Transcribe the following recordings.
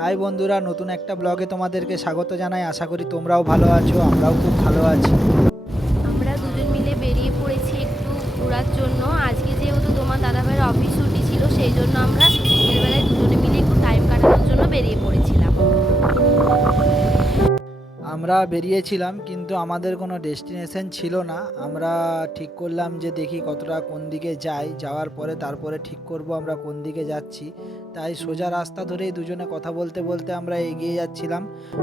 High বন্ধুরা, নতুন একটা ব্লগে তোমাদেরকে স্বাগত জানাই। আশা করি তোমরাও ভালো আছো, আমরাও খুব ভালো আছি। আমরা দুজন মিলে বেরিয়ে পড়েছি একটু ঘোরার জন্য। আজকে যেহেতু তোমার দাদাভাইয়ের অফিস ছুটি ছিল, সেই জন্য আমরা বিকেল বেলায় দুজনে মিলে একটু টাইম কাটানোর জন্য বেরিয়ে পড়েছিলাম। আমরা বেরিয়েছিলাম কিন্তু আমাদের কোনো ডেস্টিনেশন ছিল না। আমরা ঠিক করলাম যে দেখি কতটা কোন দিকে যাই, যাওয়ার পরে তারপরে ঠিক করব আমরা কোন দিকে যাচ্ছি। তাই সোজা রাস্তা ধরেই দুজনে কথা বলতে বলতে আমরা এগিয়ে যাচ্ছিলাম।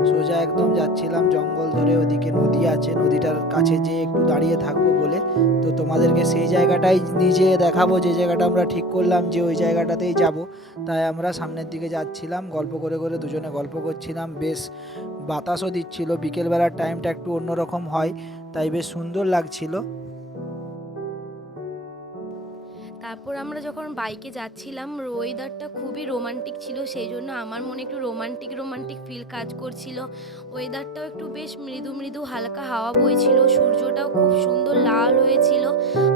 সোজা একদম যাচ্ছিলাম জঙ্গল ধরে, ওদিকে নদী আছে, নদীটার কাছে যেয়ে একটু দাঁড়িয়ে থাকবো বলে। তো তোমাদেরকে সেই জায়গাটাই নিজে দেখাবো, যে জায়গাটা আমরা ঠিক করলাম যে ওই জায়গাটাতেই যাব। তাই আমরা সামনের দিকে যাচ্ছিলাম, গল্প করে করে দুজনে গল্প করছিলাম। বেশ বাতাসও দিচ্ছিল, বিকেলবেলার টাইমটা একটু অন্যরকম হয়, তাই বেশ সুন্দর লাগছিল। তারপর আমরা যখন বাইকে যাচ্ছিলাম, ওয়েদারটা খুবই রোমান্টিক ছিল, সেই জন্য আমার মনে একটু রোমান্টিক রোমান্টিক ফিল কাজ করছিল। ওয়েদারটাও একটু বেশ মৃদু মৃদু হালকা হাওয়া বইছিল, সূর্যটাও খুব সুন্দর লাল হয়েছিল,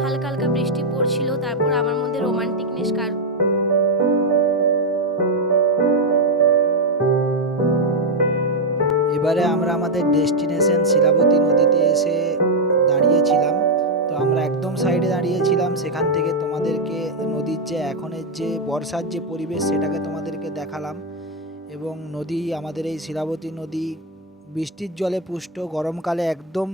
হালকা হালকা বৃষ্টি পড়ছিল। তারপর আমার মধ্যে রোমান্টিকনেস কাজ। এবারে আমরা আমাদের ডেস্টিনেশন শিলাবতী নদীতে এসে দাঁড়িয়েছিলাম। তো আমরা একদম সাইডে দাঁড়িয়েছিলাম, সেখান থেকে তোমাদেরকে নদীর যে এখনের যে বর্ষার যে পরিবেশ সেটাকে তোমাদেরকে দেখালাম। এবং নদী, আমাদের এই শিলাবতী নদী বৃষ্টির জলে পুষ্ট। গরমকালে একদম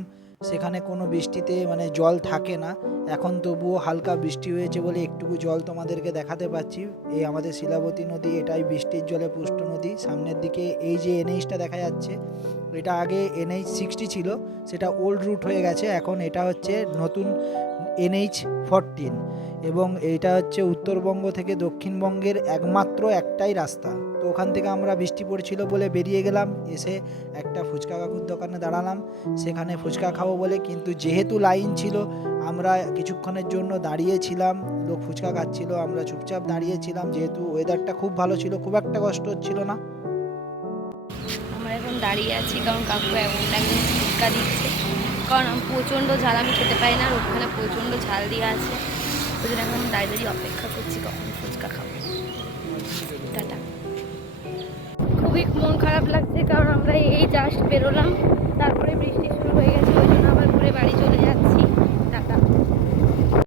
সেখানে কোনো বৃষ্টিতে মানে জল থাকে না। এখন তবুও হালকা বৃষ্টি হয়েছে বলে একটুকু জল তোমাদেরকে দেখাতে পাচ্ছি। এই আমাদের শিলাবতী নদী, এটাই বৃষ্টির জলে পুষ্ট নদী। সামনের দিকে এই যে এনএইচটা দেখা যাচ্ছে, এটা আগে NH-60 ছিল, সেটা ওল্ড রুট হয়ে গেছে, এখন এটা হচ্ছে নতুন NH-14। এবং এইটা হচ্ছে উত্তরবঙ্গ থেকে দক্ষিণবঙ্গের একমাত্র একটাই রাস্তা। তো ওখান থেকে আমরা বৃষ্টি পড়ছিল বলে বেরিয়ে গেলাম, এসে একটা ফুচকা কাকুর দোকানে দাঁড়ালাম, সেখানে ফুচকা খাবো বলে। কিন্তু যেহেতু লাইন ছিল, আমরা কিছুক্ষণের জন্য দাঁড়িয়েছিলাম। লোক ফুচকা খাচ্ছিল, আমরা চুপচাপ দাঁড়িয়েছিলাম, যেহেতু ওয়েদারটা খুব ভালো ছিল, খুব একটা কষ্ট হচ্ছিল না। আমরা এখন দাঁড়িয়ে আছি কারণ কাকু এমন একদম ফুচকা দিচ্ছে, কারণ আমি প্রচণ্ড ঝাল আমি খেতে পারি না, আর ওখানে প্রচণ্ড ঝাল দেওয়া আছে। ওই জন্য এখন দাঁড়িয়ে দাঁড়িয়ে অপেক্ষা করছি কখন ফুচকা খাবো। টাটা। খুবই মন খারাপ লাগছে কারণ আমরা এই জাস্ট বেরোলাম, তারপরে বৃষ্টি শুরু হয়ে গেছে, ওই জন্য আবার ঘুরে বাড়ি চলে যাচ্ছি।